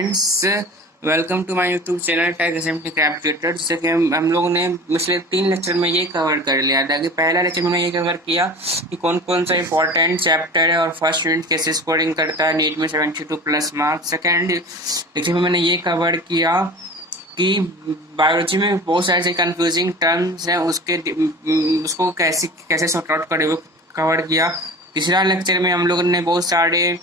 Friends, welcome to my YouTube channel tech assembly craft creator. जैसे कि हम लोगों ने पिछले 3 लेक्चर में ये कवर कर लिया था कि पहला लेक्चर में हमने ये कवर किया कि कौन कौन सा इंपॉर्टेंट चैप्टर है और फर्स्ट यूनिट कैसे स्कोरिंग करता है नीट में 72+ मार्क्स। सेकेंड लेक्चर में मैंने ये कवर किया कि बायोलॉजी में बहुत सारे ऐसे कंफ्यूजिंग टर्म्स हैं, उसको कैसे कैसे सॉर्ट आउट करे वो कवर किया। तीसरा लेक्चर में हम लोगों ने बहुत सारे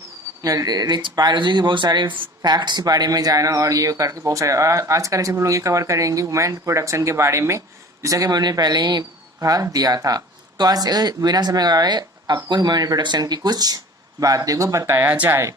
बायोलॉजी के बहुत सारे फैक्ट्स के बारे में जाना और ये करके बहुत सारे आज का लेक्चर हम लोग ये कवर करेंगे ह्यूमन प्रोडक्शन के बारे में, जैसा कि मैंने पहले ही कहा दिया था। तो आज बिना समय गवाए आपको ह्यूमन प्रोडक्शन की कुछ बातें को बताया जाए।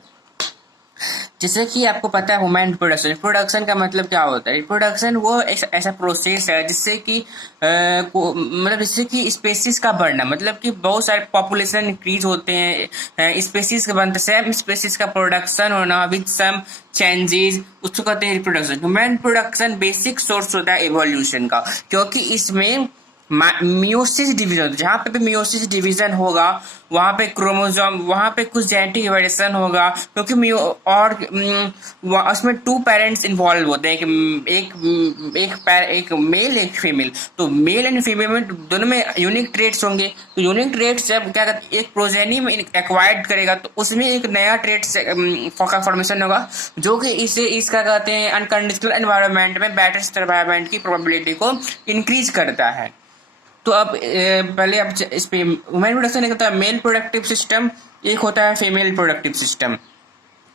जैसे कि आपको पता है ह्यूमन प्रोडक्शन का मतलब क्या होता है। रिप्रोडक्शन वो एक ऐसा प्रोसेस है जिससे कि मतलब जिससे कि स्पेसीज का बढ़ना, मतलब कि बहुत सारे पॉपुलेशन इंक्रीज होते हैं, स्पेसीज का बनता है, सेम स्पेसीज का प्रोडक्शन होना विद सम चेंजेस, उसको कहते हैं reproduction. Human production basic source होता है एवोल्यूशन का, क्योंकि इसमें मियोसिस डिवीजन, जहाँ पे भी मियोसिस डिवीजन होगा वहाँ पे क्रोमोसोम, वहाँ पे कुछ जेनेटिक वेरिएशन होगा, क्योंकि और उसमें 2 पेरेंट्स इन्वॉल्व होते हैं, एक मेल एक फीमेल। तो मेल एंड फीमेल में दोनों में यूनिक ट्रेट्स होंगे। तो यूनिक ट्रेट्स जब क्या कहते हैं एक प्रोजेनी में एक्वायर्ड करेगा तो उसमें एक नया ट्रेट का फॉर्मेशन होगा, जो कि इसका कहते हैं अनकंडीशनल एनवायरनमेंट में बेटर सर्वाइवमेंट की प्रोबेबिलिटी को इंक्रीज करता है। तो अब पहले अब इस पे वुमेन प्रोडक्शन एक होता है मेल प्रोडक्टिव सिस्टम, एक होता है फीमेल प्रोडक्टिव सिस्टम।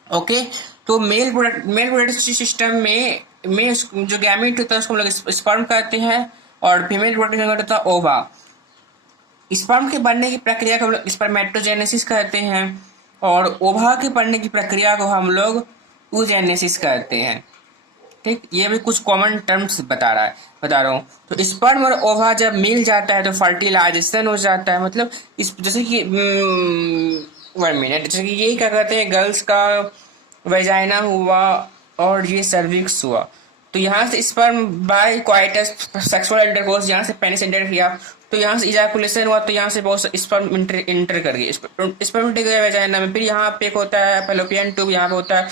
ओके, तो मेल प्रोडक्टिव सिस्टम में जो गैमेट होता है उसको हम लोग स्पर्म कहते हैं और फीमेल प्रोडक्टिव होता है ओवा। स्पर्म के बनने की प्रक्रिया को हम लोग स्पर्मेटोजेनेसिस कहते हैं और ओवा के बनने की प्रक्रिया को हम लोग oogenesis कहते हैं। ठीक, ये भी कुछ कॉमन टर्म्स बता रहा हूँ। तो स्पर्म और ओवा जब मिल जाता है तो फर्टिलाइजेशन हो जाता है, मतलब इस जैसे कि 1 मिनट, जैसे कि यही क्या कहते हैं गर्ल्स का वेजाइना हुआ और ये सर्विक्स हुआ। तो यहाँ से sperm bye coitus sexual intercourse, यहाँ से पेनिस एंटर किया तो यहाँ से इजैकुलेशन हुआ, तो यहाँ से बहुत स्पर्म इंटर कर गए स्पर्म इंटर गया वेजाइना में। फिर यहाँ पे एक होता है फैलोपियन ट्यूब, यहाँ पे होता है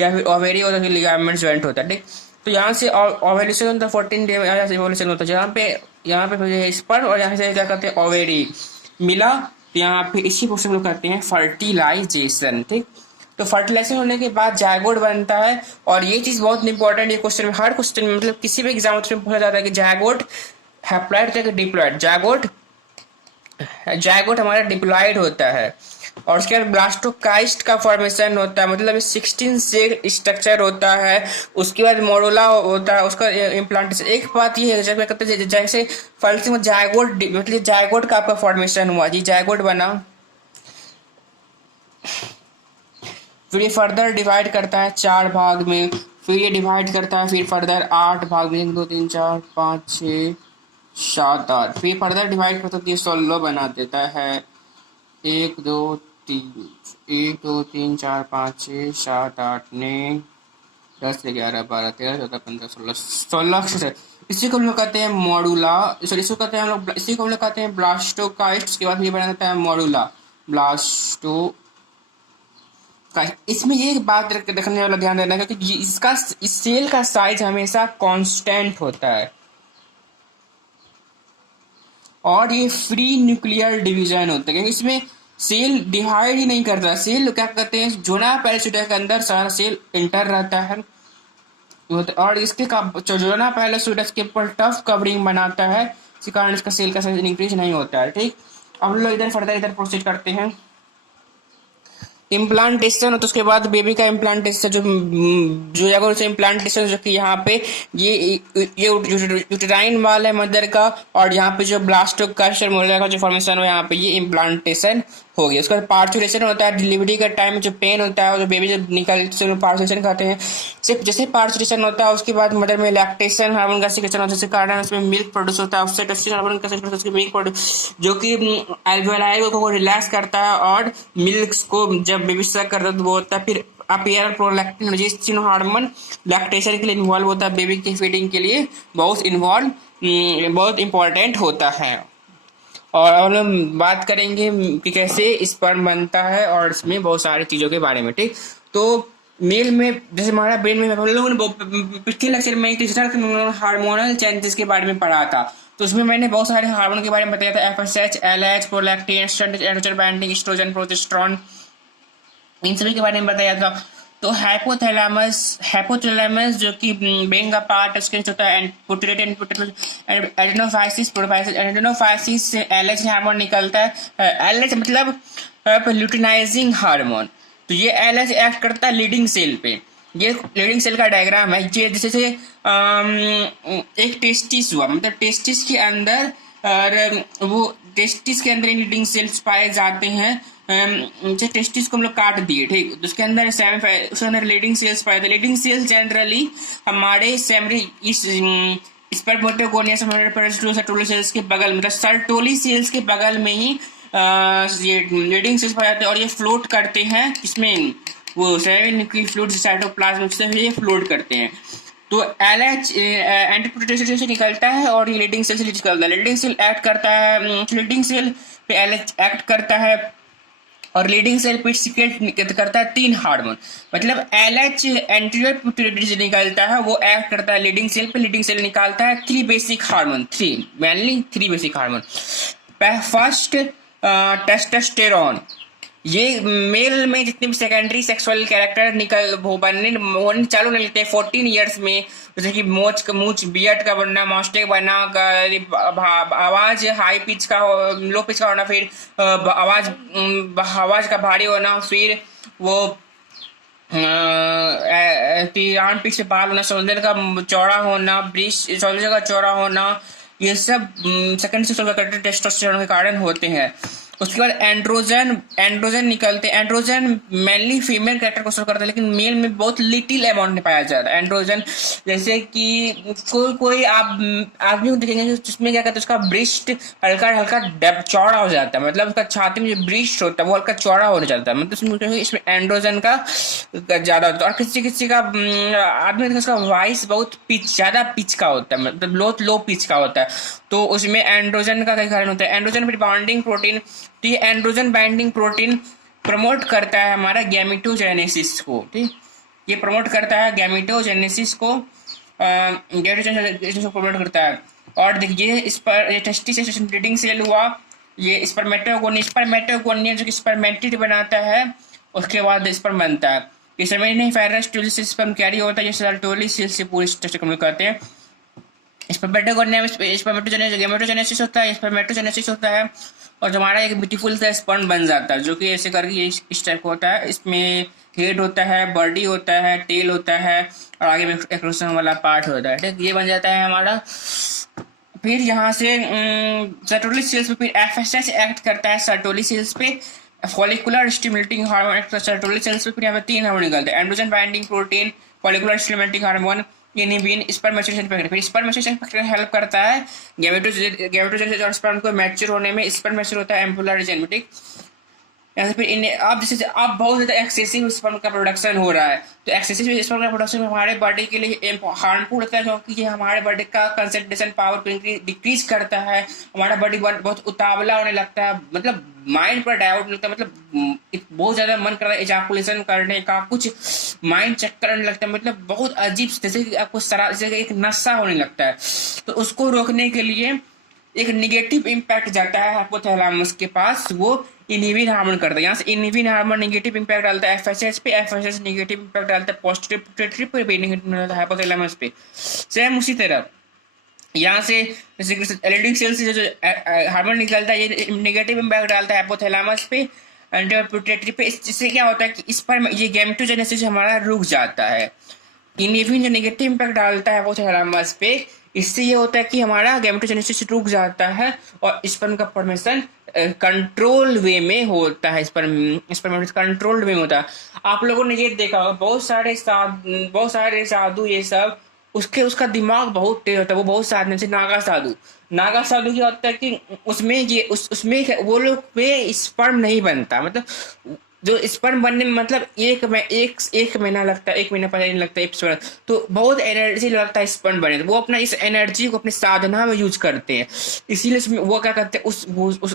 या फिर ओवेरी होता है, फिर लिगामेंट जॉइंट होता है। ठीक, तो यहाँ से ओवेल्यूशन होता है 14 डे में, यहाँ से ओवेल्यूशन होता है यहाँ पे स्पर्म और यहाँ से क्या कहते हैं ओवेरी मिला, तो यहाँ पे इसी प्रोसेस को कहते हैं फर्टिलाइजेशन। ठीक, तो फर्टिलाइजेशन होने के बाद जायगोट बनता है और ये चीज बहुत इंपॉर्टेंट, ये क्वेश्चन में हर क्वेश्चन में मतलब किसी भी एग्जाम में पूछा जाता है कि जायगोट हैप्लॉइड होता है कि डिप्लॉइड। जायगोट हमारा डिप्लॉइड होता है और उसके बाद ब्लास्टोकाइस्ट का फॉर्मेशन होता है, मतलब 16 सेल स्ट्रक्चर होता है। उसके बाद मोडुला होता है, उसका इम्प्लांटेशन। एक बात ये है जैसे कहते हैं जैसे फल में जायगोट मतलब जायगोट का आपका फॉर्मेशन हुआ जी, जायगोट बना, फिर ये फर्दर डिवाइड करता है 4 भाग में, फिर ये डिवाइड करता है फिर फर्दर 8 भाग में, 1 2 3 4 5 6 7 8, फिर फर्दर डिवाइड करता है 16 बना देता है। 1 2 3 4 5 6 7 8 9 10 11 12 13 14 15 16 इसी को हम लोग कहते हैं मॉडुला, सॉरी इसको कहते हैं हम लोग, इसी को हम लोग कहते हैं ब्लास्टोकाइस्ट। उसके बाद ये बना देता है मॉडुला ब्लास्टो। इसमें ये बात रखने वाला ध्यान देना है क्योंकि इसका इस सेल का साइज हमेशा कांस्टेंट होता है और ये फ्री न्यूक्लियर डिवीजन होता है, क्योंकि इसमें सेल डिवाइड ही नहीं करता। सेल क्या कहते हैं जोना पैराशूटा के अंदर सारा सेल इंटर रहता है और इसके जोना पैराशूटा के ऊपर टफ कवरिंग बनाता है, इसी कारण इसका सेल का साइज इंक्रीज नहीं होता है। ठीक, अब हम लोग इधर फर्दर प्रोसीड करते हैं। इम्प्लांटेशन, तो उसके बाद बेबी का इम्प्लांटेशन जो जाएगा से इम्प्लांटेशन, जो कि यहाँ पे ये यूटेराइन वाल है मदर का और यहाँ पे जो ब्लास्टोकास्ट का जो फॉर्मेशन हो यहाँ पे ये इम्प्लांटेशन हो गया। उसका पार्चुलेशन होता है, डिलीवरी का टाइम जो पेन होता है, जो बेबी जब निकलते हैं पार्चुलेशन कहते हैं। सिर्फ जैसे पार्चुलेशन होता है उसके बाद मदर में लैक्टेशन हार्मोन का सिक्रेशन होता है, जिसके कारण उसमें मिल्क प्रोड्यूस होता है, ऑक्सीटोसिन हार्मोन का सिक्रेशन होता है मिल्क प्रोड्यूस, जो कि एल्वेओलाई को रिलैक्स करता है और मिल्क को जब बेबी सक करता है तो वो होता है। फिर अपीयर प्रोलैक्टिन जिन हार्मोन लैक्टेशन के लिए इन्वॉल्व होता है, बेबी की फीडिंग के लिए बहुत इंपॉर्टेंट होता है। और हम बात करेंगे कि कैसे स्पर्म बनता है और इसमें बहुत सारी चीज़ों के बारे में। ठीक, तो मेल में जैसे हमारा ब्रेन में हम लोगों ने पिछले लेक्चर में तीसरा हार्मोनल चेंजेस के बारे में पढ़ा था, तो उसमें मैंने बहुत सारे हार्मोन के बारे में बताया था, FSH, LH, prolactin, estrogen binding, estrogen, progesterone, इन सभी के बारे में बताया था। तो हाइपोथैलेमस जो कि ब्रेन का पार्ट उसके होता है, एडेनोफाइसिस, प्रोफाइसिस, एडेनोफाइसिस से एलएच हार्मोन निकलता है। एलएच मतलब ल्यूटिनाइजिंग हार्मोन। तो ये एलएच एक्ट करता है लीडिंग सेल पे। ये लीडिंग सेल का डायग्राम है। ये जैसे एक टेस्टिस हुआ, मतलब टेस्टिस के अंदर और वो टेस्टिस के अंदर लीडिंग सेल्स पाए जाते हैं। जो टेस्टिस को हम लोग काट दिए, ठीक, तो उसके अंदर उसके अंदर लीडिंग सेल्स पाए थे। लीडिंग सेल्स जनरली हमारे सेमरी इस स्पर्मेटोगोनिया सर्टोली सेल्स के बगल, मतलब सर्टोली सेल्स के बगल में ही ये लीडिंग सेल्स पाए जाते हैं, और ये फ्लोट करते हैं। इसमें वो सेरेब्रल फ्लूइड साइटोप्लाज्म से ये फ्लोट करते हैं। तो एलएच एंटीप्रोटेस्टेरोन से निकलता है और ये लीडिंग सेल से निकलता है। लीडिंग सेल एक्ट करता है, लीडिंग सेल पे एलएच एक्ट करता है, और लीडिंग सेल पे सीक्रेट करता है 3 हार्मोन। मतलब एलएच एंटीरियर पिट्यूटरी से निकलता है, वो एक्ट करता है लीडिंग सेल पे। लीडिंग सेल निकालता है 3 basic hormone, 3 mainly 3 basic hormone. First testosterone. ये मेल में जितने भी सेकेंडरी सेक्सुअल कैरेक्टर बनने चालू नहीं लेते हैं 14 ईयर्स में, जैसे कि मूछ बियर्ड का बनना, मॉस्टेक बनना, आवाज हाई पिच का, लो पिच का होना, फिर आवाज का भारी होना, फिर वो आर्म पिच से बाल होना, शोल्डर का चौड़ा होना, ब्रिस्ट शोल्डर का चौड़ा होना, ये सब सेकेंडरी सेक्सुअल कैरेक्टर टेस्टोस्टेरोन के कारण होते हैं। उसके बाद एंड्रोजन निकलते हैं। एंड्रोजन मेनली फीमेल कैरेक्टर को शो करता है, लेकिन मेल में बहुत लिटिल अमाउंट में पाया जाता है एंड्रोजन। जैसे कि कोई आप आदमी को देखेंगे जिसमें क्या कहते हैं, उसका ब्रिस्ट हल्का हल्का चौड़ा हो जाता है, मतलब उसका छाती में जो ब्रिस्ट होता है वो हल्का चौड़ा होने जाता है, मतलब इसमें एंड्रोजन का ज्यादा होता है। और किसी किसी का आदमी उसका वॉइस बहुत ज्यादा पिच का होता है, मतलब बहुत लो पिच का होता है, तो उसमें एंड्रोजन का कारण होता है। एंड्रोजन फिर बाउंडिंग प्रोटीन, तो ये एंड्रोजन बाइंडिंग प्रोटीन प्रमोट करता है हमारा गैमेटोजेनेसिस को, ठीक, ये प्रमोट करता है गैमेटोजेनेसिस को, गैमेटोजेनेसिस को प्रमोट करता है। और देखिए इस पर ये टेस्टिस ब्रीडिंग सेल हुआ, ये स्पर्मेटोगोनिया जो कि स्पर्मेटिड बनाता है, उसके बाद स्पर्म बनता है। ये समय नहीं फेरस से स्पर्म कैरी होता है, ये सर्टोली सेल से पूरी स्ट्रक्चर कहते हैं। स्पर्मेटोजेनेसिस होता है, स्पर्मेटोजेनेसिस होता है, और जो हमारा एक ब्यूटीफुल सा स्पर्म बन जाता है, जो कि ऐसे करके इस टाइप का होता है। इसमें हेड होता है, बॉडी होता है, टेल होता है, और आगे में एक्रोसोम वाला पार्ट होता है, ठीक, ये बन जाता है हमारा। फिर यहाँ से सर्टोली सेल्स पे फिर एफएसएच एक्ट करता है सर्टोली सेल्स पे, follicular stimulating hormone act Sertoli cells पे। फिर यहाँ पे 3 हार्मोन निकलते हैं, androgen binding protein, follicular stimulating hormone, inhibin, sperm maturation factor. फिर स्पर्म मैच्योरेशन फैक्टर हेल्प करता है गैमेटोजेनेसिस और स्पर्म को मैच्योर होने में। स्पर्म मैच्योर होता है एम्पुलर रीजन में, ठीक। यहाँ फिर अब जैसे अब बहुत ज़्यादा एक्सेसिव स्पर्म का प्रोडक्शन हो रहा है, तो एक्सेसिव स्पर्म का प्रोडक्शन हमारे बॉडी के लिए हार्मफुल होता है, क्योंकि ये हमारे बॉडी का कंसंट्रेशन पावर को डिक्रीज करता है। हमारा बॉडी बहुत उतावला होने लगता है, मतलब माइंड पर डाउट लगता है, मतलब बहुत ज़्यादा मन कर रहा है इजाकुलेशन करने का, कुछ माइंड चेक करने लगता है, मतलब बहुत अजीब, जैसे कि आपको जैसे एक नशा होने लगता है। तो उसको रोकने के लिए एक निगेटिव इम्पैक्ट जाता है हाइपोथैलेमस के पास, वो इनहिबिन हार्मोन करता है। यहाँ से इनहिबिन हार्मोन नेगेटिव इम्पैक्ट डालता है एफएसएच पे, एफएसएच नेगेटिव इम्पैक्ट डालता है पोस्टीरियर पिट्यूटरी पे, नेगेटिव डालता है हाइपोथैलेमस पे। सेम उसी तरह यहाँ से लीडिंग सेल से जो हार्मोन निकलता है, ये नेगेटिव इम्पैक्ट डालता है हाइपोथैलेमस पे, पिट्यूटरी पे। इससे क्या होता है कि इस पर ये गैमेटोजेनेसिस हमारा रुक जाता है। इनहिबिन जो नेगेटिव इम्पैक्ट डालता है हाइपोथैलेमस पे, इससे ये होता है कि हमारा गैमेटोजेनेसिस रुक जाता है और स्पर्म का फॉर्मेशन कंट्रोल वे में होता है। स्पर्म कंट्रोल्ड वे में होता है। आप लोगों ने ये देखा होगा बहुत सारे साधु ये सब, उसका दिमाग बहुत तेज होता है, वो बहुत साधु, जैसे नागा साधु क्या होता है कि उसमें वो लोग पे स्पर्म नहीं बनता, मतलब जो स्पर्म बनने में मतलब एक महीना लगता है, 1 महीना पता नहीं लगता है स्पर्म, तो बहुत एनर्जी लगता है स्पर्म बने, तो वो अपना इस एनर्जी को अपनी साधना में यूज करते हैं। इसीलिए उसमें वो क्या करते हैं,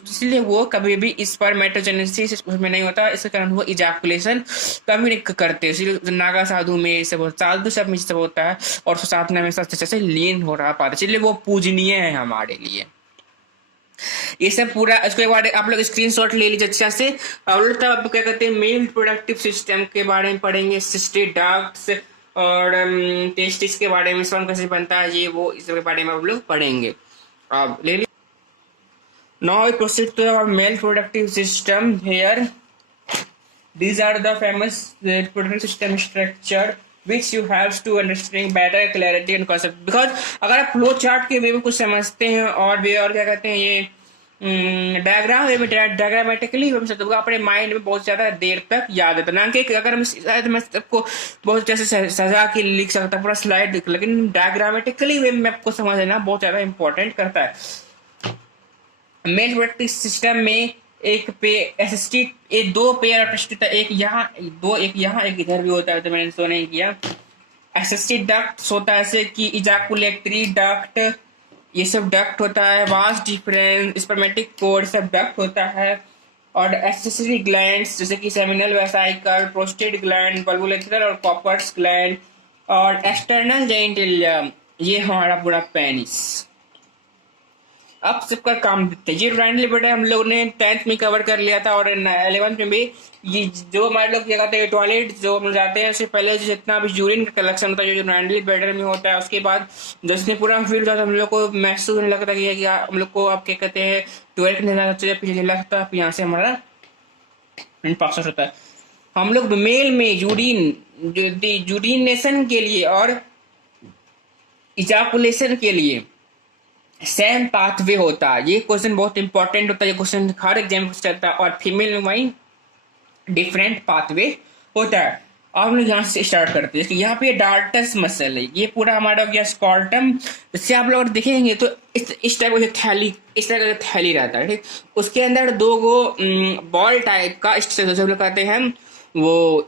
इसीलिए वो कभी भी स्पर्मेटोजेनेसिस उसमें नहीं होता, इसके कारण वो इजाकुलेशन कभी नहीं करते। इसीलिए नागा साधु में सब साधु सब में सब होता है, और साधना में अच्छे से लीन हो रहा पाता है, इसलिए वो पूजनीय है हमारे लिए। ये सब पूरा उसके बाद आप लोग स्क्रीनशॉट ले लीजिए अच्छा से। और तब आप क्या कहते हैं मेल रिप्रोडक्टिव सिस्टम के बारे में पढ़ेंगे, सिस्टेट डक्ट्स और टेस्टिस के बारे में, स्पर्म कैसे बनता है, ये वो इस सब के बारे में आप लोग पढ़ेंगे। अब ले लीजिए। Now we proceed to our male reproductive system here. These are the famous reproductive system structure which you have to understand better clarity and concept, because अगर आप फ्लो चार्ट के वे में कुछ समझते हैं और वे और क्या कहते हैं ये डायग्राम वे में डायग्रामेटिकली हम सब अपने माइंड में बहुत ज्यादा देर तक याद रहता, ना कि अगर हम शायद मैं सबको बहुत जैसे सजा के लिख सकता पूरा स्लाइड लिख, लेकिन डायग्रामेटिकली वे में आपको समझ लेना बहुत ज्यादा इंपॉर्टेंट करता है। मेल रिप्रोडक्टिव सिस्टम में एक पे एसिस्टेड ये दो पेयर ऑफ टेस्टिस, एक यहाँ एक यहाँ एक इधर भी होता है, तो मैंने सो नहीं किया। एसिस्टेड डक्ट होता है जैसे कि इजाकुलेटरी डक्ट, ये सब डक्ट होता है। वास्ट डिफरेंस स्पर्मेटिक कोड सब डक्ट होता है। और एक्सेसरी ग्लैंड्स जैसे कि सेमिनल वेसाइकल, प्रोस्टेट ग्लैंड, बल्बुलेथरल और कॉपर्स ग्लैंड, और एक्सटर्नल जेनिटलियम ये हमारा पूरा पेनिस। अब सबका काम दिखता है। ये रैंडली बेटा हम लोग ने 10th में कवर कर लिया था, और 11th में भी। ये जो हमारे लोग क्या कहते हैं टॉयलेट जो हम जाते हैं उससे पहले जितना भी यूरिन का कलेक्शन होता है जो रैंडली बेडर में होता है, उसके बाद जिसने पूरा फील होता है हम लोग को महसूस होने लगता है कि हम लोग को अब क्या कहते हैं टॉयलेट नहीं जाना चाहिए, पीछे लगता है, यहाँ से हमारा पास होता है। हम लोग मेल में यूरिनेशन के लिए और इजाकुलेशन के लिए सेम पाथवे होता है। ये क्वेश्चन बहुत इंपॉर्टेंट होता है, ये क्वेश्चन हर एग्जाम में चलता है। और फीमेल में वही डिफरेंट पाथवे होता है। अब हम लोग यहाँ से स्टार्ट करते हैं। यहाँ पे डार्टस मसल है, ये पूरा हमारा हो गया स्कॉर्टम। इससे आप लोग देखेंगे तो इस टाइप का थैली, इस तरह का थैली रहता है, ठीक। उसके अंदर दो गो बॉल टाइप का इस तरह से हम लोग कहते हैं वो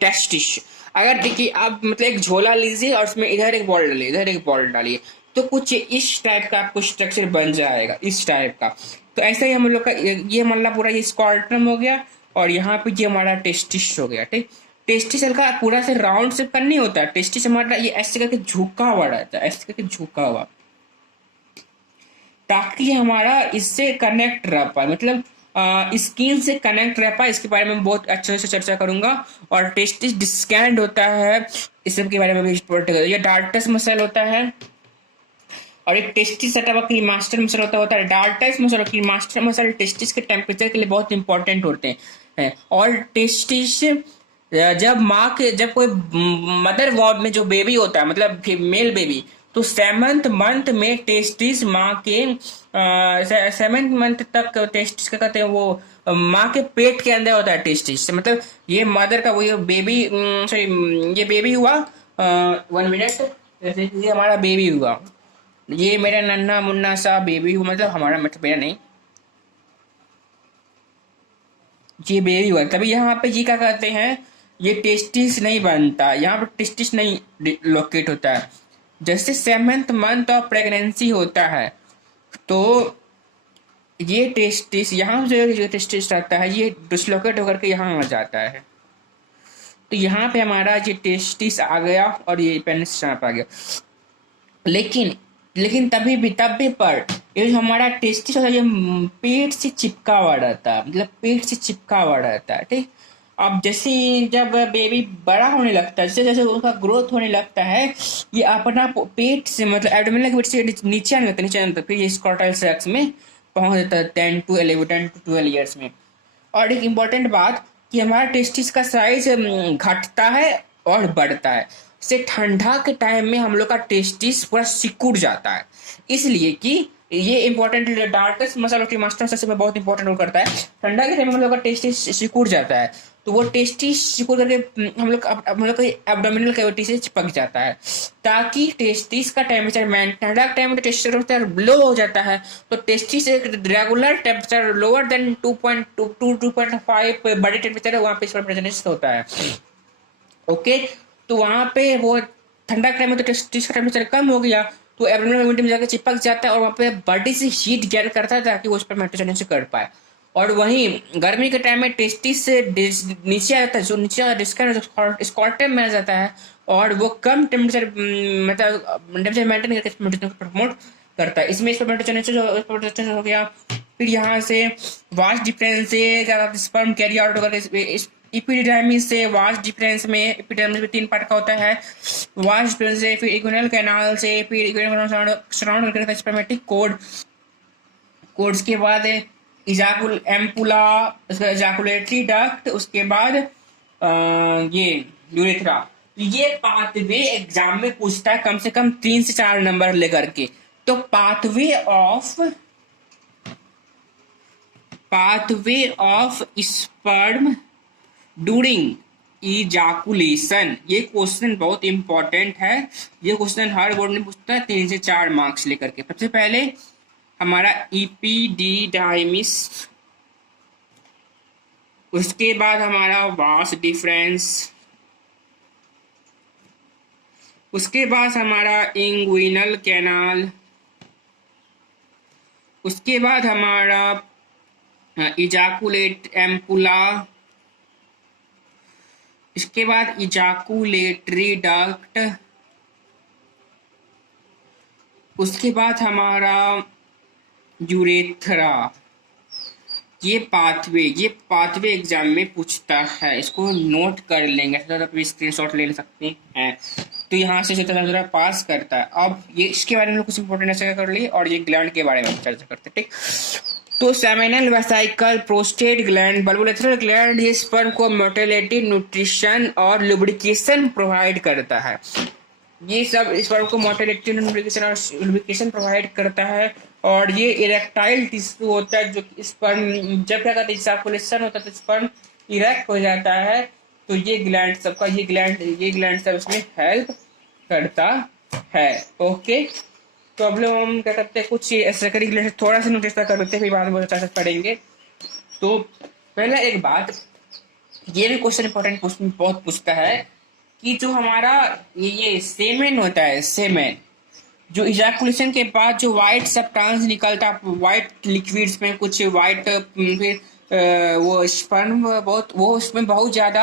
टेस्टिस। अगर देखिए आप मतलब एक झोला लीजिए और उसमें इधर एक बॉल डालिए, इधर एक बॉल डालिए, तो कुछ इस टाइप का आपको स्ट्रक्चर बन जाएगा, इस टाइप का। तो ऐसा ही हम लोग का ये मतलब पूरा ये स्कॉर्टम हो गया, और यहाँ पे ये हमारा टेस्टिस हो गया, ठीक। टेस्टिस हल्का पूरा से राउंड शेप का नहीं होता, टेस्टिस हमारा ये ऐसे करके झुका हुआ रहता है, ऐसे करके झुका हुआ, ताकि हमारा इससे कनेक्ट रह पाए, मतलब स्किन से कनेक्ट रह पाए। इसके बारे में बहुत अच्छे से चर्चा करूंगा। और टेस्टिस डिस्कैंड होता है, इस सब के बारे में भी ये डार्टस मसल होता है। और एक टेस्टिस सेटअप की मास्टर मसल होता है। डार्टस मसल की मास्टर मसल टेस्टिस के टेम्परेचर के लिए बहुत इंपॉर्टेंट होते हैं। और टेस्टिस जब कोई मदर वार्ड में जो बेबी होता है, मतलब मेल बेबी, तो 7th मंथ में टेस्टिस माँ के 7th मंथ तक टेस्टिस का कहते हैं वो माँ के पेट के अंदर होता है टेस्टिस। मतलब ये मदर का वो ये बेबी सॉरी ये बेबी हुआ 1 मिनट, जैसे ये हमारा बेबी हुआ, ये मेरा नन्ना मुन्ना सा बेबी हुआ, मतलब हमारा मतलब मेरा नहीं, ये बेबी हुआ। तभी यहाँ पे ये क्या कहते हैं, ये टेस्टिस नहीं बनता, यहाँ पे टेस्टिस नहीं लोकेट होता है। जैसे 7th मंथ ऑफ प्रेगनेंसी होता है, तो ये टेस्टिस यहाँ जो टेस्टिस रहता है ये डिसलोकेट होकर के यहाँ आ जाता है। तो यहाँ पे हमारा ये टेस्टिस आ गया और ये पेनिस यहाँ पे आ गया। लेकिन तब भी पर ये जो हमारा टेस्टिस होता है ये पेट से चिपका हुआ रहता है, मतलब पेट से चिपका हुआ रहता है, ठीक। अब जैसे जब बेबी बड़ा होने लगता है, जैसे जैसे उसका ग्रोथ होने लगता है, ये अपना पेट से मतलब एब्डोमिनल पेट से नीचे आने लगता है, नीचे आने लगता है, फिर ये स्क्रॉटल सैक्स में पहुंच जाता है 10 to 12 ईयर्स में। और एक इम्पॉर्टेंट बात कि हमारा टेस्टिस का साइज घटता है और बढ़ता है। से ठंडा के टाइम में हम लोग का टेस्टिस पूरा सिकुड़ जाता है, इसलिए कि ये इंपॉर्टेंट डार्टस मसल की मास्टर मसल में बहुत इंपॉर्टेंट रोल करता है। ठंडा के टाइम में हम लोग का टेस्टिस सिकुड़ जाता है, तो वो टेस्टिस सिकुड़ करके हम लोग के एब्डोमिनल कैविटी से चिपक जाता है, ताकि टेस्टिस का टेम्परेचर ठंडा टेम्परेचर टेस्टेस्टेरोन लो हो जाता है। तो टेस्टिस एक regular temperature lower than 2.5 body temperature है, वहाँ पे स्पर्मेटोजेनेसिस होता है। ओके, तो वहाँ पे वो ठंडा टाइम में तो टेस्टिस का टेम्परेचर कम हो गया, तो एब्डोमिनल कैविटी में जाकर चिपक जाता है और वहाँ पे बॉडी से हीट गैदर करता है ताकि वो स्पर्मेटोजेनेसिस कर पाए। और वहीं गर्मी के टाइम में टेस्टिस से नीचे आ जाता है, जो नीचे डिस्क स्कॉर्टेम में आ जाता है, और वो कम टेम्परेचर मतलब टेम्परेचर मेंटेन करके स्पर्मेटोजेनेसिस को प्रमोट करता है। इसमें स्पर्मेटोजेनेसिस हो गया। फिर यहाँ से वास्ट डिफरेंस से क्या स्पर्म कैरी आउट होकर इपिडिडर्मिस से वास्ट डिफरेंस में, एपिडर्मिस में 3 पार्ट का होता है। वास्ट डिफरेंस से फिर इग्वेनल कैनाल से, फिर इग्वेनल सराउंड करके स्पर्मेटिक कोड्स के बाद एम्पुला, उसका इजाकुलेटरी डक्ट, उसके बाद ये यूरेथ्रा। तो ये पाथवे एग्जाम में पूछता है कम से कम 3 से 4 नंबर लेकर के। तो pathway of sperm during ejaculation, ये क्वेश्चन बहुत इंपॉर्टेंट है। ये क्वेश्चन हर बोर्ड में पूछता है 3 से 4 मार्क्स लेकर के। सबसे पहले हमारा इपिडिडाइमिस, उसके बाद हमारा वास डिफरेंस, उसके बाद हमारा इंग्विनल कैनाल, उसके बाद हमारा इजाकुलेट एम्पुला, इसके बाद इजाकुलेटरी डक्ट, उसके बाद हमारा यूरेथ्रा। ये पाथवे एग्जाम में पूछता है, इसको नोट कर लेंगे, स्क्रीनशॉट ले सकते हैं। तो यहाँ से जरा पास करता है। अब ये इसके बारे में कुछ इंपॉर्टेंट चर्चा कर लिए, और ये ग्लैंड के बारे में चर्चा करते हैं, ठीक। तो seminal vesicle, prostate gland, bulbourethral gland, ये स्पर्म को मोटिलिटी, न्यूट्रिशन और लुब्रिकेशन प्रोवाइड करता है। ये सब स्पर्म को मोटिलिटी, न्यूट्रिशन और लुब्रिकेशन प्रोवाइड करता है। और ये इरेक्टाइल टिश्यू होता है, जो स्पर्म जब क्या कहते हैं इजाकुलेशन होता है तो स्पर्म इरेक्ट हो जाता है। तो ये ग्लैंड सब इसमें हेल्प करता है। ओके, तो अब लोग हम क्या करते हैं, कुछ एक्स्ट्रा ग्लैंड थोड़ा सा नोटिस कर लेते हैं, फिर बाद में अच्छा पढ़ेंगे। तो पहले एक बात, ये भी क्वेश्चन इंपॉर्टेंट क्वेश्चन बहुत पूछता है कि जो हमारा ये सेमेन होता है, सेमेन जो इजैकुलेशन के बाद जो व्हाइट सब्सटेंस निकलता है, व्हाइट लिक्विड्स में कुछ व्हाइट, फिर वो स्पर्म वो उसमें बहुत ज्यादा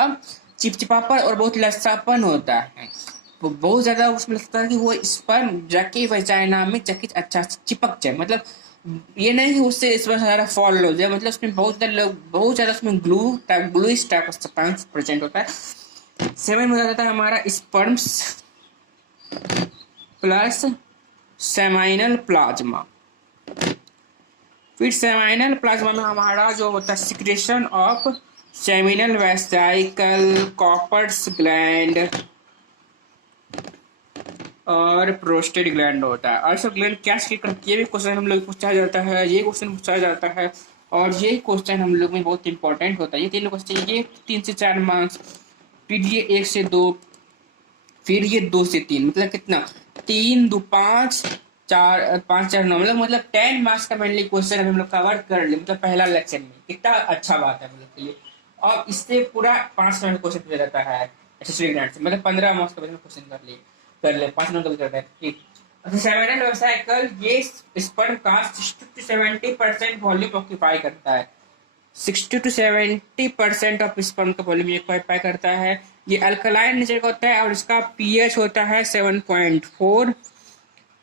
चिपचिपापन और बहुत लस्सापन होता है। तो बहुत ज्यादा उसमें लगता है कि वो स्पर्म जाके वजाइना में जाके अच्छा चिपक जाए, मतलब ये नहीं कि उससे इसमें सारा फॉल हो जाए, मतलब उसमें बहुत ज्यादा उसमें gluish type of substance present होता है। सेवन में जाता है हमारा स्पर्म्स प्लस सेमाइनल प्लाज्मा। फिर सेमाइनल प्लाज्मा में हमारा जो होता है secretion of seminal vesicle, Cowper's gland और प्रोस्टेट ग्लैंड होता है। और सब ग्लैंड क्या करती है, ये भी क्वेश्चन हम लोग पूछा जाता है, ये क्वेश्चन पूछा जाता है, और ये क्वेश्चन हम लोग में बहुत इंपॉर्टेंट होता है। ये 3 क्वेश्चन, ये 3 से 4 मार्क्स, फिर ये 1 से 2, फिर ये 2 से 3, मतलब कितना 3 2 5 4 5 4 9, मतलब 10 मार्क्स का मेनली क्वेश्चन हम लोग कवर कर ले, मतलब पहला लेक्चर में। कितना अच्छा बात है हम लोग के लिए। और इससे पूरा 5 नंबर क्वेश्चन पूछा जाता है एक्सेसरी ग्लैंड से, मतलब 15 मार्क्स का क्वेश्चन कर ले 5 नंबर का है, ठीक। सेमिनल वेसिकल ये स्पर्म का 60 to 70% वॉल्यूम ऑक्यूपाई करता है। 60 to 70% ऑफ स्पर्म का वॉल्यूम ये ऑक्यूपाई करता है। ये अल्कलाइन नेचर का होता है और इसका पीएच होता है 7.4,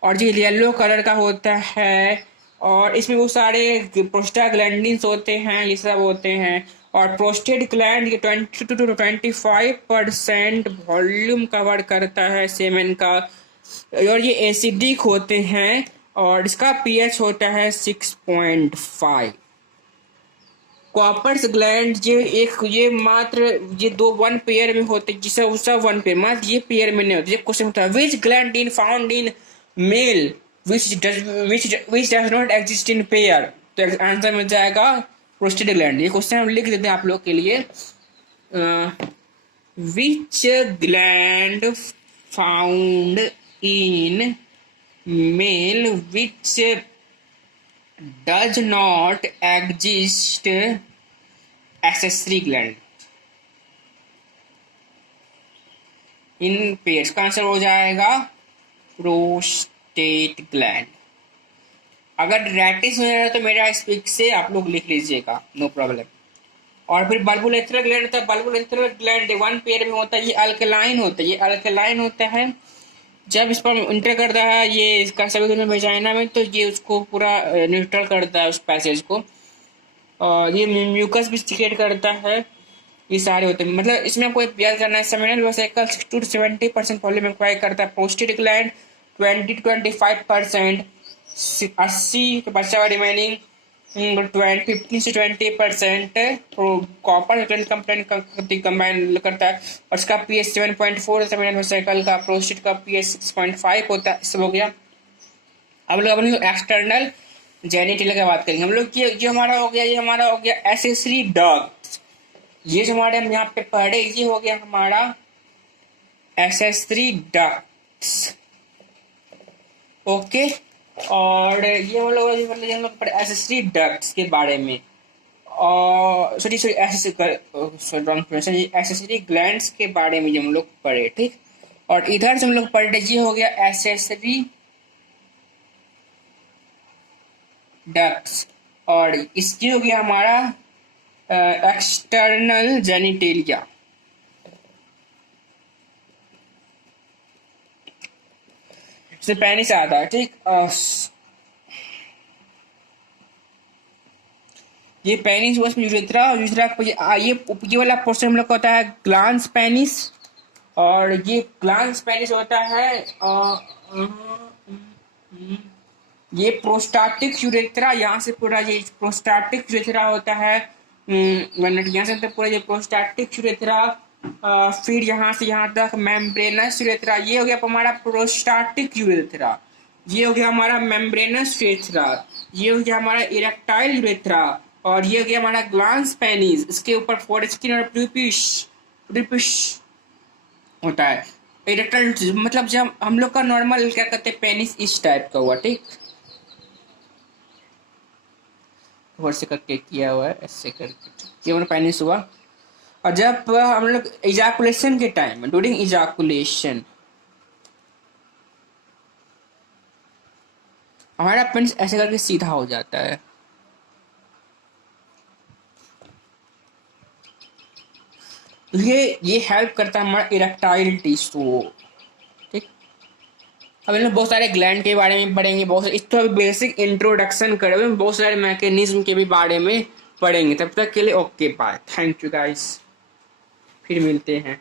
और ये येलो कलर का होता है। और इसमें वो सारे प्रोस्टाग्लैंडिन्स होते हैं, ये सब होते हैं। और प्रोस्टेट ग्लैंड ये 20 to 25% वॉल्यूम कवर करता है सेमेन का, और ये एसिडिक होते हैं, और इसका पीएच होता है 6.5। कॉपर्स ग्लैंड ये मात्र ये 1 पेयर में होते, जिसे उसका 1 पेयर, मात्र ये पेयर में नहीं होते। ये क्वेश्चन होता है which gland in found in male which does not exist in pair. तो आंसर मिल जाएगा प्रोस्टेट ग्लैंड। ये क्वेश्चन हम लिख देते हैं आप लोग के लिए। which gland found in male which does not exist accessory gland in pairs का आंसर हो जाएगा प्रोस्टेट ग्लैंड। अगर रैटिस हो जाए तो मेरा स्पीक से आप लोग लिख लीजिएगा, नो प्रॉब्लम। और फिर बल्बुलेथरल ग्लैंड होता है, बल्बुलेथरल ग्लैंड वन पेयर में होता है, ये अल्कलाइन होता है, ये अल्कलाइन होता है। जब इस पर इंटर करता है ये इसका सभी में वेजाइना में, तो ये उसको पूरा न्यूट्रल करता है उस पैसेज को, और ये म्यूकस भी सिक्रेट करता है। ये सारे होते हैं, मतलब इसमें कोई याद करना है। Seminal vesicle 60 to 70% volume acquire करता है। प्रोस्टेट ग्लैंड 20 to 25%, 80 तो बचा हुआ रिमेनिंग 15 से 20% कॉपर कंबाइन करता है। और इसका पीएच 7.4 सेमिनल वेसिकल का, प्रोस्टेट का पीएच 6.5 होता है। सब हो गया। अब लोग एक्सटर्नल जेनिटल की बात करेंगे हम लोग। ये हमारा हो गया, ये हमारा हो गया एसेसरी डक्ट। ये जो हमारे हम यहाँ पे पढ़े, ये हो गया हमारा एसेसरी डक्ट्स, ओके। और ये हम लोग पढ़े एसेसरी डक्ट्स के बारे में, और एसेसरी ग्लैंड्स के बारे में हम लोग पढ़े, ठीक। और इधर से हम लोग पढ़े, ये हो गया एसेसरी डक्ट्स, और इसकी हो गया हमारा एक्सटर्नल जेनिटेलिया। इससे पेनिस आता है, ठीक। ये पेनिस बस यूरेथ्रा, ये वाला पोर्शन हम लोग का होता है ग्लांस पेनिस, और ये ग्लांस पेनिस होता है ये प्रोस्टाटिक यूरेथ्रा। यहाँ से पूरा ये प्रोस्टाटिक यूरेथ्रा होता है, यहाँ से पूरा ये प्रोस्टाटिक यूरेथ्रा, फिर यहाँ से यहाँ तक मेम्ब्रेनस यूरेथ्रा। ये हो गया हमारा प्रोस्टाटिक यूरेथ्रा, ये हो गया हमारा मेम्ब्रेनस यूरेथ्रा, ये हो गया हमारा इरेक्टाइल यूरेथ्रा, और ये हो गया हमारा ग्लांस पेनिस। इसके ऊपर फोरस्किन और प्यूपिस होता है। इरेक्टाइल मतलब जब हम लोग का नॉर्मल क्या कहते हैं, पेनिस इस टाइप का हुआ, ठीक। से करके किया हुआ है, ऐसे करके ये हमारा पेनिस हुआ। और जब हम लोग इजाकुलेशन के टाइम, ड्यूरिंग इजाकुलेशन, हमारा पेनिस ऐसे करके सीधा हो जाता है। ये हेल्प करता है हमारा इरेक्टाइल टिश्यू, ठीक। अब हम बहुत सारे ग्लैंड के बारे में पढ़ेंगे, बहुत सारे, इसको अभी बेसिक इंट्रोडक्शन करेंगे, बहुत सारे मैकेनिज्म के भी बारे में पढ़ेंगे। तब तक के लिए okay bye, thank you guys, फिर मिलते हैं।